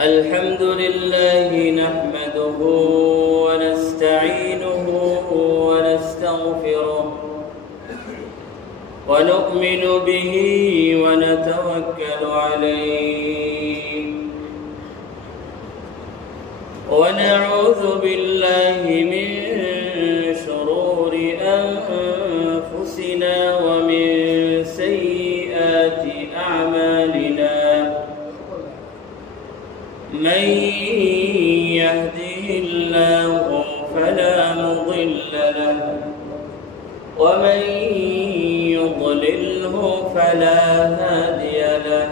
الحمد لله نحمده ونستعينه ونستغفره ونؤمن به ونتوكل عليه ونعوذ بالله من شرور أنفسنا ومن سيئات أعمالنا من يهده الله فلا مضل له ومن يضلله فلا هادي له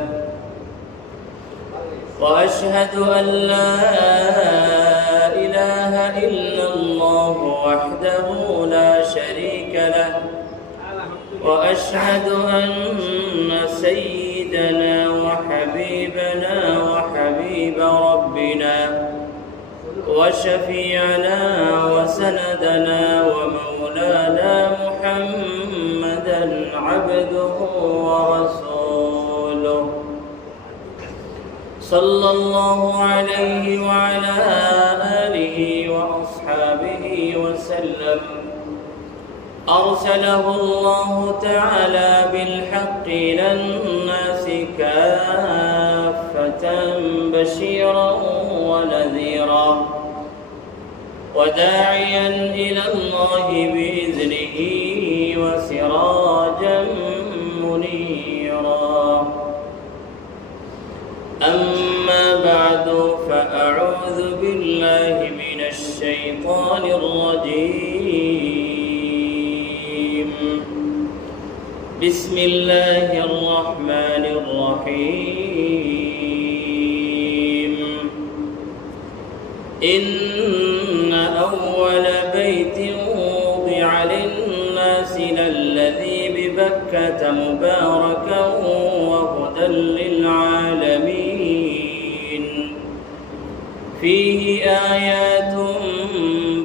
وأشهد أن لا إله إلا الله وحده لا شريك له وأشهد أن سيدنا وحبيبنا وحبيب ربنا وشفيعنا وسندنا ومولانا محمدا عبده ورسوله صلى الله عليه وعلى آله وأصحابه وسلم أرسله الله تعالى بالحق إلى الناس كافة بشيرا ونذيرا وداعيا إلى الله بإذنه وسراجا منيرا أما بعد فأعوذ بالله من الشيطان الرجيم بسم الله الرحمن الرحيم إن أول بيت وضع للناس للذي ببكة مباركا وهدى للعالمين فيه آيات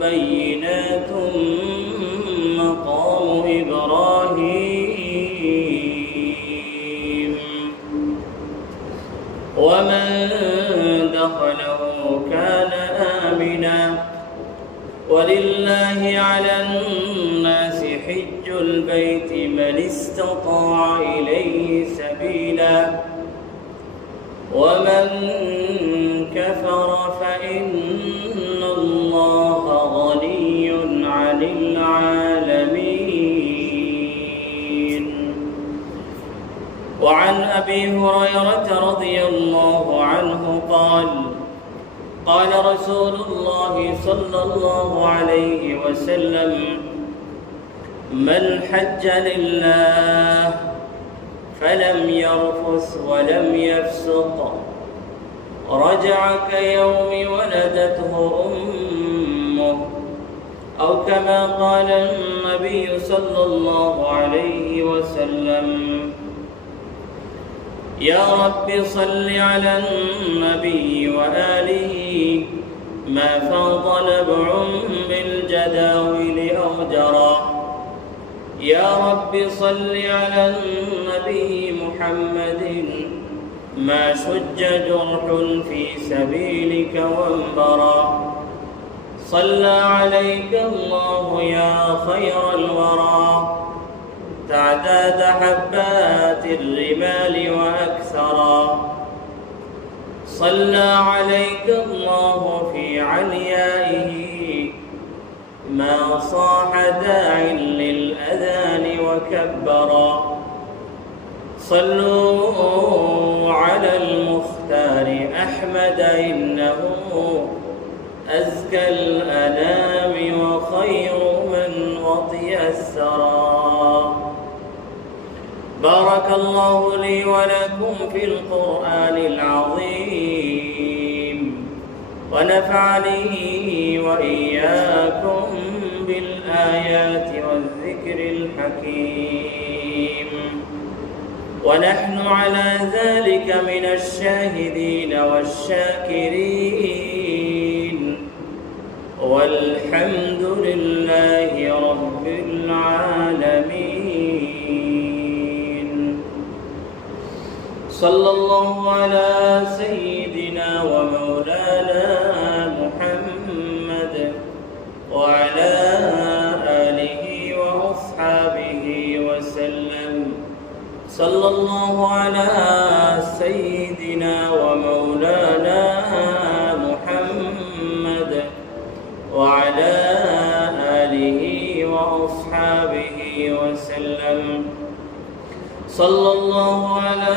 بينات مقام إبراهيم ومن دخله كان آمنا ولله على الناس حج البيت من استطاع إليه سبيلا ومن كفر فإن الله غني عن العالمين وعن أبي هريرة رضي الله عنه قال رسول الله صلى الله عليه وسلم من حج لله فلم يرفث ولم يفسق رجع كيوم ولدته أمه أو كما قال النبي صلى الله عليه وسلم يا رب صل على النبي وآله ما فاض نبع بالجداول أو جرى يا رب صل على النبي محمد ما شج جرح في سبيلك وانبرى صلى عليك الله يا خير الورى تعداد حبات الرمال وأكثرا صلى عليك الله في عليائه ما صاح داع للأذان وكبرا صلوا على المختار أحمد إنه أزكى الأنام وخير من وطئ الثرى بارك الله لي ولكم في القرآن العظيم ونفعني وإياكم بالآيات والذكر الحكيم ونحن على ذلك من الشاهدين والشاكرين والحمد لله رب العالمين. العالمين. صلى الله على سيدنا ومولانا محمد وعلى آله وأصحابه وسلم. صلى الله على سيدنا ومولانا محمد وعلى آله وأصحابه وسلم. صلى الله على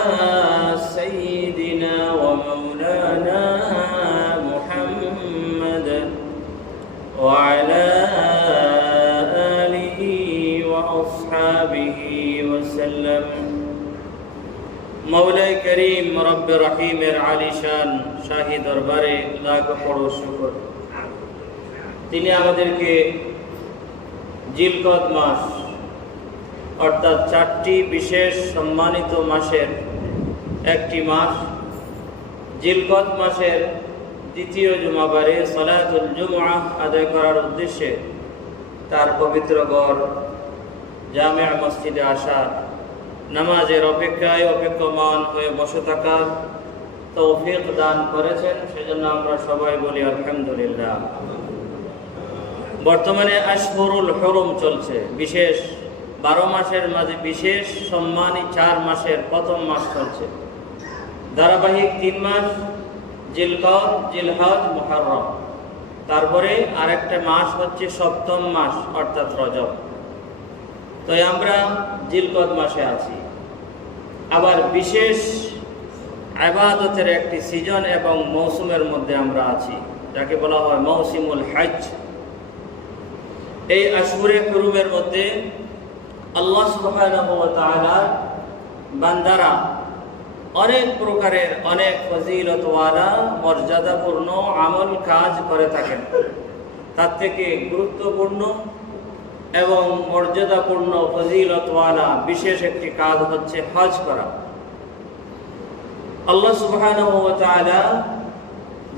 سيدنا ومولانا محمد وعلى آله وأصحابه وسلم. মওলাই করিম রব্বে রহিমের আলিশান শাহী দরবারে লাখ বড় শুকর, তিনি আমাদেরকে জিলকদ মাস অর্থাৎ 4টি বিশেষ সম্মানিত মাসের একটি মাস জিলকদ মাসের দ্বিতীয় জুমাবারে সালাতুল জুমআ আদায় করার উদ্দেশ্যে তার পবিত্র গড় জামিয়া মসজিদে আসা, নামাজের অপেক্ষায় অপেক্ষমান হয়ে বসে থাকার তৌফিক দান করেছেন, সেজন্য আমরা সবাই বলি আলহামদুলিল্লাহ। বর্তমানে আশহুরুল হুরুম চলছে, বিশেষ 12 মাসের মাঝে বিশেষ সম্মানী 4 মাসের প্রথম মাস চলছে। ধারাবাহিক 3 মাস জিলকদ, জিলহজ, মুহররম, তারপরে আরেকটা মাস হচ্ছে 7ম মাস অর্থাৎ রজব। তো আমরা জিলকদ মাসে আছি, আবার বিশেষ ইবাদতের একটি সিজন এবং মৌসুমের মধ্যে আমরা আছি, যাকে বলা হয় মৌসিমুল হজ। এই আশহুরে হুরুমের মধ্যে আল্লাহ সুবহানাহু ওয়া তাআলা বান্দারা অনেক প্রকারের অনেক ফজিলতওয়ালা মর্যাদাপূর্ণ আমল কাজ করে থাকেন। তার থেকে গুরুত্বপূর্ণ এবং মর্যাদাপূর্ণ ফজিলতওয়ালা বিশেষ একটি কাজ হচ্ছে হজ করা। আল্লাহ সুবহানাহু ওয়া তাআলা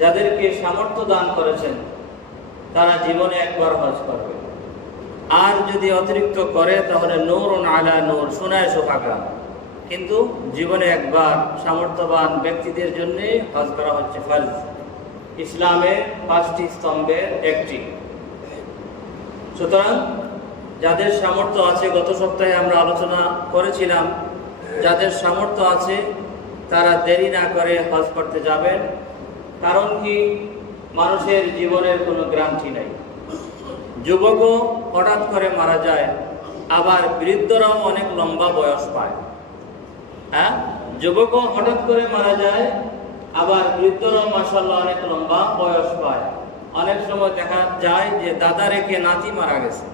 যাদেরকে সামর্থ্য দান করেছেন তারা জীবনে একবার হজ করবে, আর যদি অতিরিক্ত করে তাহলে নূরুন আলা নূর, সোনায় সোহাগা। কিন্তু জীবনে একবার সামর্থ্যবান ব্যক্তিদের জন্য হজ করা হচ্ছে ফরজ, ইসলামের 5টি স্তম্ভের একটি। সুতরাং যাদের সামর্থ্য আছে, গত সপ্তাহে আমরা আলোচনা করেছিলাম, যাদের সামর্থ্য আছে তারা দেরি না করে হজ করতে যাবেন। কারণ কি, মানুষের জীবনের কোনো গ্যারান্টি নাই। যুবকও হঠাৎ করে মারা যায়, আবার বৃদ্ধরাও অনেক লম্বা বয়স পায়। হ্যাঁ, যুবকও হঠাৎ করে মারা যায়, আবার বৃদ্ধরাও মাশাআল্লাহ অনেক লম্বা বয়স পায়। অনেক সময় দেখা যায় যে দাদা রেখে নাতি মারা গেছে,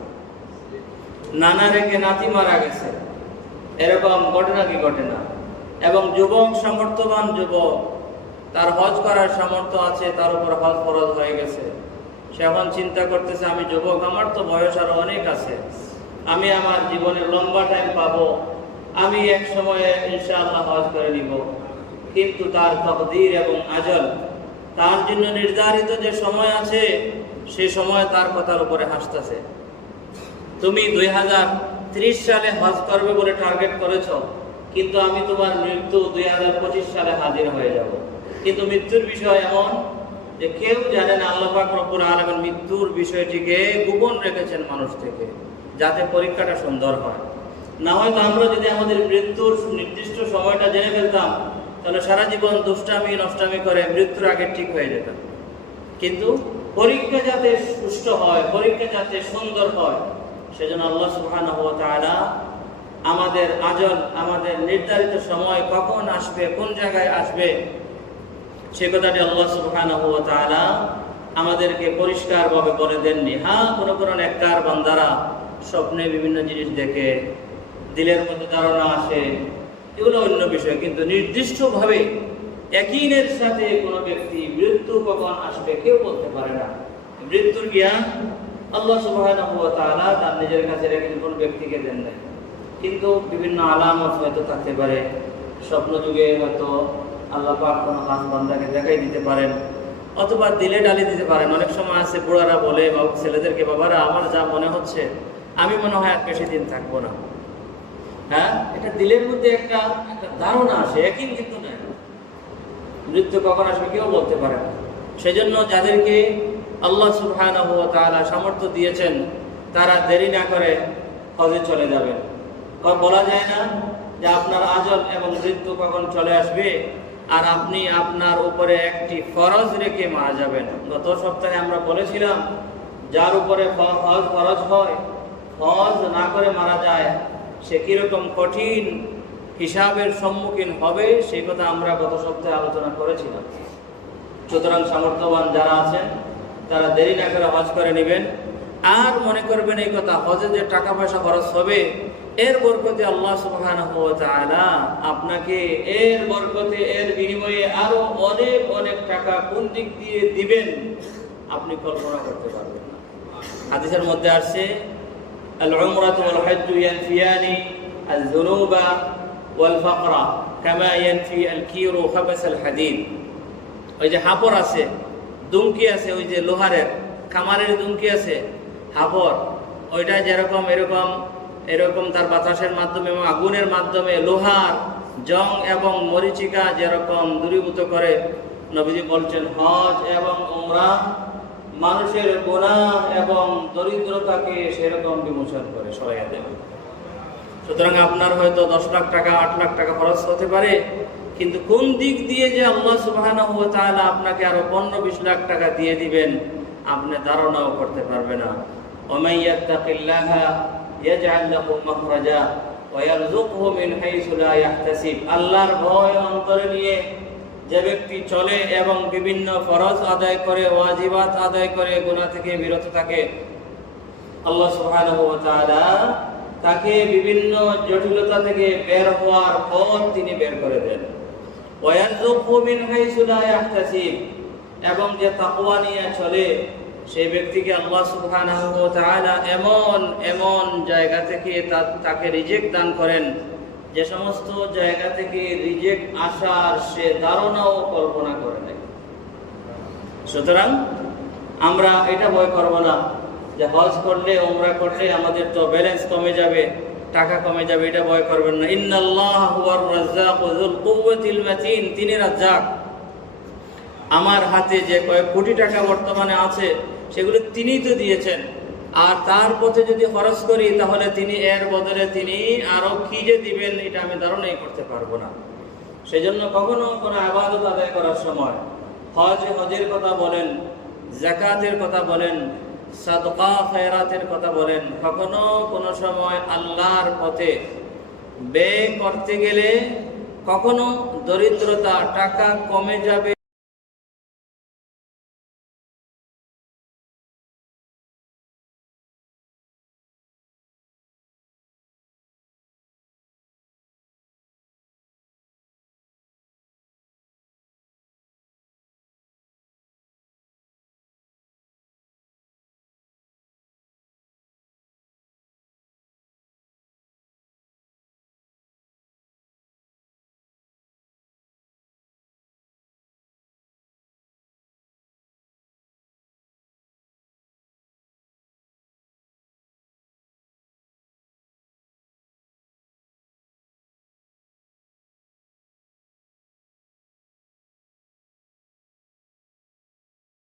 নানা রেখে নাতি মারা গেছে, এরকম ঘটনা কি ঘটে না? এবং যুবক, সামর্থ্যবান যুবক, তার হজ করার সামর্থ্য আছে, তার উপর হজ ফরজ হয়ে গেছে, সে এখন চিন্তা করতেছে আমি যুবক, আমার তো বয়স আরো অনেক আছে, আমি আমার জীবনের লম্বা টাইম পাবো, আমি এক সময়ে ইনশাআল্লাহ হজ করে নিব। কিন্তু তার তাকদীর এবং আজল, তার জন্য নির্ধারিত যে সময় আছে, সে সময় তার কথার উপরে হাসতেছে। তুমি 2030 সালে হজ করবে বলে টার্গেট করেছ, কিন্তু আমি তোমার মৃত্যু 2025 সালে হাজির হয়ে যাব। কিন্তু মৃত্যুর বিষয় এমন যে কেউ জানে না। আল্লাহ পাক রব্বুল আলামিন মৃত্যুর বিষয়টিকে গোপন রেখেছেন মানুষ থেকে, যাতে পরীক্ষাটা সুন্দর হয়। না হয়তো আমরা যদি আমাদের মৃত্যুর নির্দিষ্ট সময়টা জেনে ফেলতাম, তাহলে সারা জীবন দুষ্টামি নষ্টামি করে মৃত্যুর আগে ঠিক হয়ে যেতাম। কিন্তু পরীক্ষা যাতে সুষ্ঠু হয়, পরীক্ষা যাতে সুন্দর হয়, সেজন্য আল্লাহ সুবহানাহু ওয়া তাআলা আমাদের আজল, আমাদের নির্ধারিত সময় কখন আসবে, কোন জায়গায় আসবে, সে কথাটি আল্লাহ সুবহানাহু ওয়া তাআলা আমাদেরকে পরিষ্কারভাবে বলে দেননি। হ্যাঁ, কোনো কোনো নেককার বান্দারা স্বপ্নে বিভিন্ন জিনিস দেখে, দিলের মধ্যে ধারণা আসে, এগুলো অন্য বিষয়। কিন্তু নির্দিষ্টভাবে ইয়াকিনের সাথে কোনো ব্যক্তি মৃত্যু কখন আসবে কেউ বলতে পারে না। মৃত্যুর জ্ঞান আল্লাহ সুবহানাহু ওয়া তাআলা তার নিজের কাছে রেখে কোনো ব্যক্তিকে দেন নাই। কিন্তু বিভিন্ন আলামত হয়তো থাকতে পারে, স্বপ্ন যুগে হয়তো আল্লাহ পাক কোনো খাস বান্দাকে দেখাই দিতে পারেন, অথবা দিলে ডালি দিতে পারেন। অনেক সময় আছে বুড়ারা বলে ছেলেদেরকে, বাবারা আমার যা মনে হচ্ছে আমি মনে হয় আর বেশি দিন থাকবো না। হ্যাঁ, এটা দিলের মধ্যে একটা ধারণা আসে, একই কিন্তু নয়। মৃত্যু কখন আসবে কেউ বলতে পারে না। সেজন্য যাদেরকে আল্লাহ সুবহানাহু ওয়া তাআলা সামর্থ্য দিয়েছেন তারা দেরি না করে হজে চলে যাবেন। বলা যায় না যে আপনার আজল এবং মৃত্যু কখন চলে আসবে আর আপনি আপনার উপরে একটি ফরজ রেখে মারা যাবেন। গত সপ্তাহে আমরা বলেছিলাম যার উপরে হজ ফরজ হয়, হজ না করে মারা যায়, সে কিরকম কঠিন হিসাবের সম্মুখীন হবে সেই কথা আমরা গত সপ্তাহে আলোচনা করেছিলাম। সুতরাং সামর্থ্যবান যারা আছেন তারা দেরি না করে হজ করে নেবেন। আর মনে করবেন এই কথা, হজে যে টাকা পয়সা খরচ হবে এর বরকতে আল্লাহ সুবহানাহু ওয়া তাআলা আপনাকে এর বরকতে এর বিনিময়ে আরো অনেক অনেক টাকা কোন দিক দিয়ে দিবেন আপনি কল্পনা করতে পারবেন না। হাদিসের মধ্যে আসছে আল উমরাতু ওয়াল হজ্জু ইয়ানফিয়ানি আল যুনুবা ওয়াল ফাকরা কামা ইয়ানফি আল কিরু খাবাস আল হাদিদ। ওই যে হাপর আছে, দুমকি আছে, ওই যে লোহারের খামারের দুমকি আছে, হাপর, ওইটা যেরকম এরকম তার বাতাসের মাধ্যমে এবং আগুনের মাধ্যমে লোহার জং এবং মরিচিকা যেরকম দূরীভূত করে, নবীজি বলছেন হজ এবং উমরা মানুষের গুনাহ এবং দরিদ্রতাকে সেরকম বিমোচন করে, সরাইয়া দেবে। সুতরাং আপনার হয়তো 10 লাখ টাকা 8 লাখ টাকা খরচ হতে পারে, কিন্তু কোন দিক দিয়ে যে আল্লাহ সুবহানাহু ওয়া তাআলা আপনাকে আরো 15-20 লাখ টাকা দিয়ে দিবেন আপনি ধারণাও করতে পারবেন না। ওয়ামান ইয়াত্তাকিল্লাহা ইয়াজআল লাহু মাখরাজা ওয়া ইয়ারযুকহু মিন হাইসু লা ইয়াহতাসিব। আল্লাহর ভয় অন্তরে নিয়ে যে ব্যক্তি চলে এবং বিভিন্ন ফরজ আদায় করে, ওয়াজিবাত আদায় করে, গুনাহ থেকে বিরত থাকে, আল্লাহ সুবহানাহু ওয়া তাআলা তাকে বিভিন্ন জটিলতা থেকে বের হওয়ার পথ তিনি বের করে দেন। ওয়া ইয়ারযুকহু মিন হাইসু লা ইয়াহতাসিব। এবং যে তাকওয়া নিয়ে চলে সেই ব্যক্তিকে আল্লাহ সুবহানাহু ওয়া তাআলা এমন এমন জায়গা থেকে তাকে রিজিক দান করেন যে সমস্ত জায়গা থেকে রিজিক আসার সে ধারণাও কল্পনা করে নাই। সুতরাং আমরা এটা ভয় করব না যে হজ করলে উমরা করলে আমাদের তো ব্যালেন্স কমে যাবে, টাকা কমে যাবে, এটা ভয় করবেন না। ইন্নাল্লাহ হুয়ার রাজ্জাকু যুল কুওয়াতিল মাতিন। তিনি রাজ্জাক। আমার হাতে যে কয়েক কোটি টাকা বর্তমানে আছে সেগুলো তিনিই তো দিয়েছেন, আর তার পথে যদি খরচ করি তাহলে তিনি এর বদলে তিনি আরো কি যে দিবেন এটা আমি ধারণাই করতে পারবো না। সেজন্য কখনো কোনো ইবাদত আদায় করার সময় হজের কথা বলেন, যাকাতের কথা বলেন, সাদকা খায়রাতের কথা বলেন, কখনো কোনো সময় আল্লাহর পথে ব্যয় করতে গেলে কখনো দরিদ্রতা, টাকা কমে যাবে